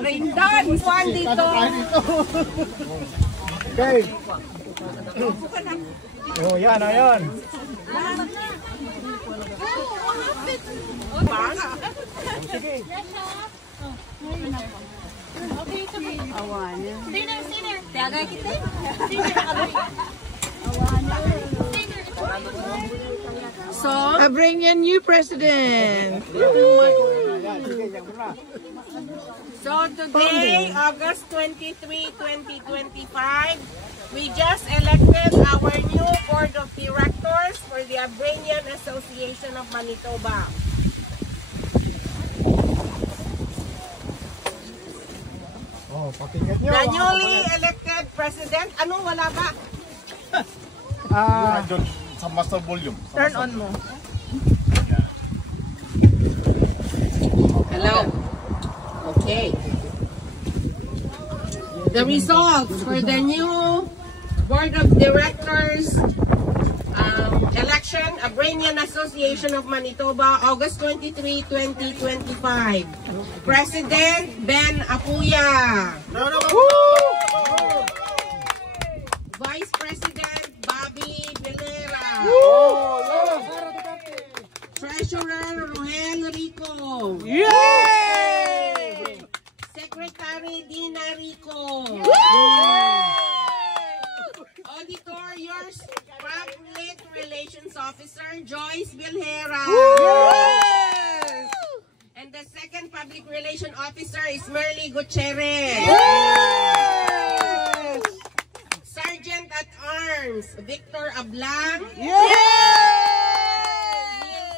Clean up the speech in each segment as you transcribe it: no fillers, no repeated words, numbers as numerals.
Rain dance. Juan dito. Okay. Oh, yan, ayan. Sige. Awan. Sino? Tiagay kita. So, Abranian new president. So today, August 23, 2025, we just elected our new board of directors for the Abranian Association of Manitoba. Oh, pakinggan nyo. The newly elected president, ano wala ba? Sa master volume. Turn on mo. Hello. Okay. The results for the new board of directors election, Abranian Association of Manitoba, August 23, 2025. President Ben Apuya. Vice President Bobby Vilera. Treasurer Rohel Rico. Yay! Secretary Dina Rico. Auditor, yours Public Relations Officer Joyce Vilhera. Yes! And the second Public Relation Officer is Merly Gutierrez. Yes! Sergeant at Arms Victor Ablang. Neil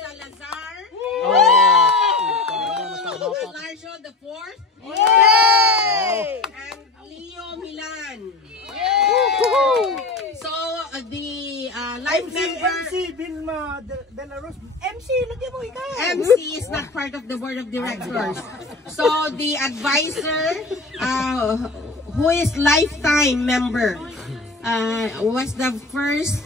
Salazar. Larjo the Fourth. And Leo Milan. So the life member MC Vilma Belarus. MC, lagyan mo ikaw. MC is not part of the board of directors. So the advisor who is lifetime member was the first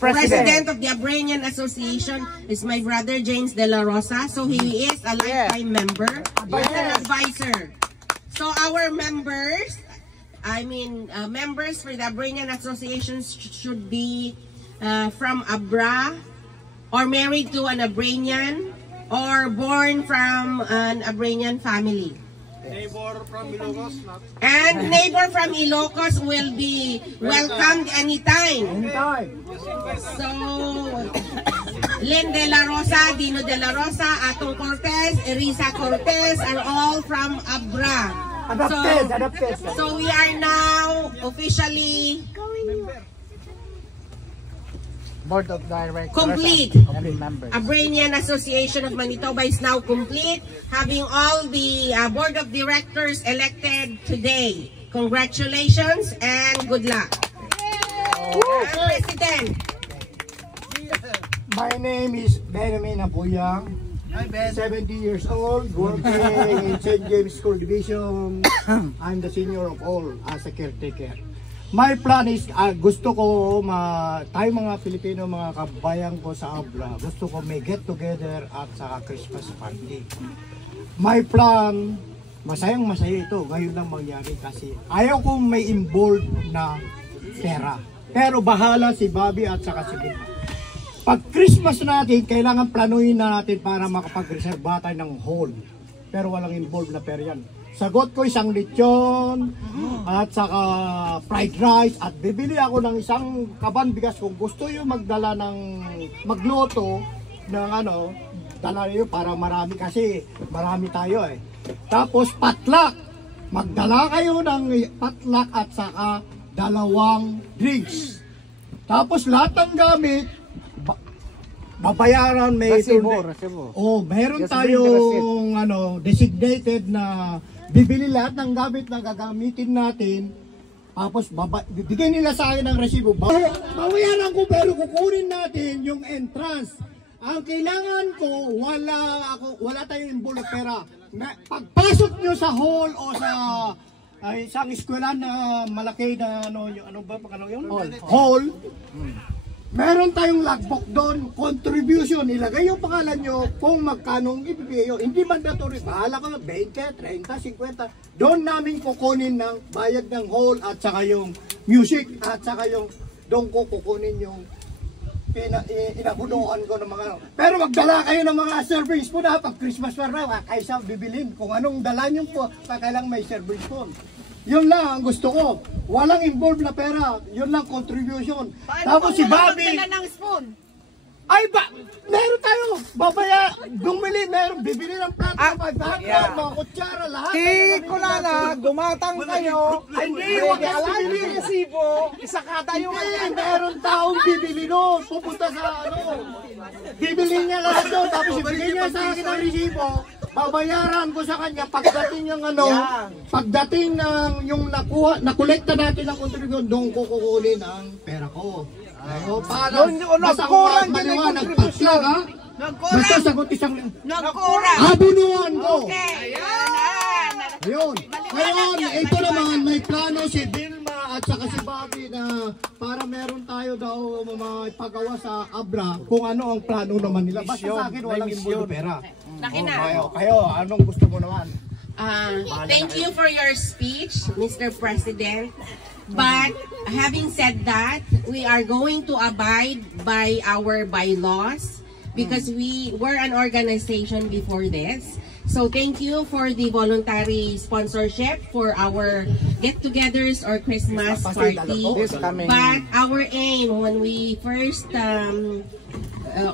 president of the Abranian Association is my brother James De La Rosa. So he is a lifetime member. He's an advisor. So our members, members for the Abranian Association should be from Abra, or married to an Abranian, or born from an Abranian family. Neighbor from Ilocos. And neighbor from Ilocos will be welcomed anytime. So, Len De La Rosa, Dino De La Rosa, Atong Cortez, Erisa Cortez are all from Abra. Adopted. So we are now officially Board of Directors. complete. Members. Abranian Association of Manitoba is now complete, having all the board of directors elected today. Congratulations and good luck. President. My name is Benjamin Apuya. 70 years old, working in St. James School Division. I'm the senior of all as a caretaker. My plan is, gusto ko, tayo mga Pilipino, mga kabayan ko sa Abra, gusto ko may get together at saka Christmas party. My plan, masayang masaya ito, ngayon lang mangyari kasi ayaw kong may involved na pera. Pero bahala si Bobby at saka si Bina. Pag Christmas natin, kailangan planuhin na natin para makapag-reserva tayo ng hall. Pero walang involved na pera yan. Sagot ko isang lechon at saka fried rice at bibili ako ng isang kaban bigas kung gusto yung magdala ng magluto ng dala niyo para marami kasi marami tayo eh. Tapos patlak. Magdala kayo ng patlak at saka 2 drinks. Tapos lahat ng gamit babayaran may Resibo. Oh, meron tayong designated na bibili lahat ng gamit na gagamitin natin. Tapos bigyan nila sa akin ng resibo. Babayaran ko pero kukunin natin yung entrance. Ang kailangan ko, wala tayong involved pera. Pagpasok nyo sa hall o sa isang eskwelahan na malaki na hall. Meron tayong logbook doon, contribution, ilagay yung pangalan nyo kung magkanong ibibigay nyo. Hindi mandatory, bahala ko 20, 30, 50. Doon namin kukunin ng bayad ng hall at saka yung music at saka yung doon ko kukunin yung inabunuan ko ng mga. Pero magdala kayo ng mga servings po na pag Christmas pa raw, kaysa bibilin kung anong dala nyo po, kailang may servings po. Yun lang ang gusto ko. Walang involved na pera. Yun lang contribution. Tapos si Bobby. ng spoon? Ay ba? Meron tayo. Babaya. Bumili. Meron. Bibili ng plato. 500. Mga kutsara. Lahat. Kulala, gumatang kayo. Hindi. Huwag ka bibili. Resibo. Isa kada yung Hindi. Meron taong bibili doon. Pupunta sa ano. Bibili niya lahat doon. Tapos ibigay niya sa akin ang resibo. Babayaran ko sa kanya pagdating ng ano, pagdating ng yung nakolekta natin ng contribution, doon ko kukunin ang pera ko. Ayo, para basta kung maliwanag, pagslag ha? Basta sagot isang Nagkurang. abunuan ko. Ayan. Ayun. Ngayon, ito naman, may plano si Vilma at saka si Bobby na para meron tayo daw pagawa sa Abra kung ano ang plano naman nila. Basta sa akin, walang imbolo pera. Kayo, anong gusto mo naman? Thank you for your speech, Mr. President. But having said that, we are going to abide by our bylaws because we were an organization before this. So thank you for the voluntary sponsorship for our get-togethers or Christmas party. But our aim when we first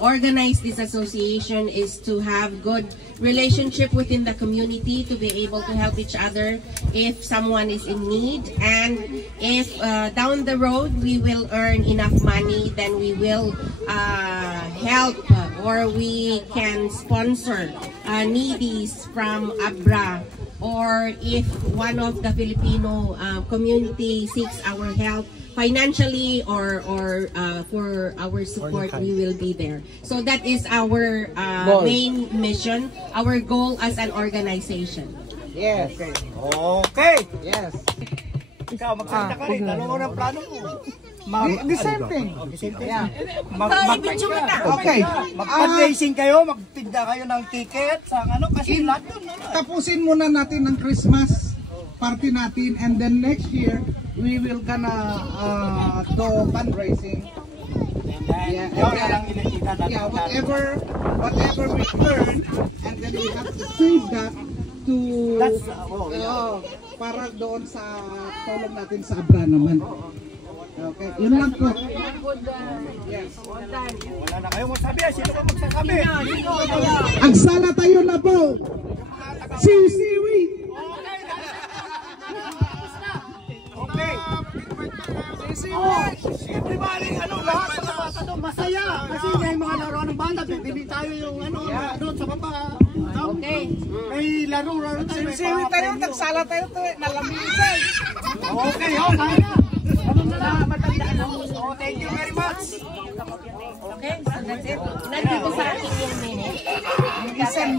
organize this association is to have good relationship within the community, to be able to help each other if someone is in need, and if down the road we will earn enough money, then we will help or we can sponsor needies from Abra, or if one of the Filipino community seeks our help financially or for our support, we will be there. So that is our main mission, our goal as an organization. Yes. Okay. Yes. Ikaw, magsalita ka rin. Ano ng plano mo? The same thing. Yeah. Okay. Mag-fundraising kayo, magtinda kayo ng ticket sa ano, kasi lahat yun. Tapusin muna natin ang Christmas party natin, and then next year we will gonna do fundraising. Yeah, whatever we earn, and then we have to save that to para doon sa tulong natin sa Abra naman. Okay, yun lang po. Yes. Wala na kayo masabi. Sino ba magsasabi? Agsala tayo na po. Siwi. Okay. Siyempre maling lahat sa bata doon masaya. Kasi may mga laro ng banda. Bibili tayo yung doon sa baba. Okay. May laro tayo. Siwi tayo, nagsala tayo to. Nalamisan. Okay, kaya. Ano na lang, matandaan mo. Thank you very much. Okay, so that's it. Nandito sa akin yung minute. Isang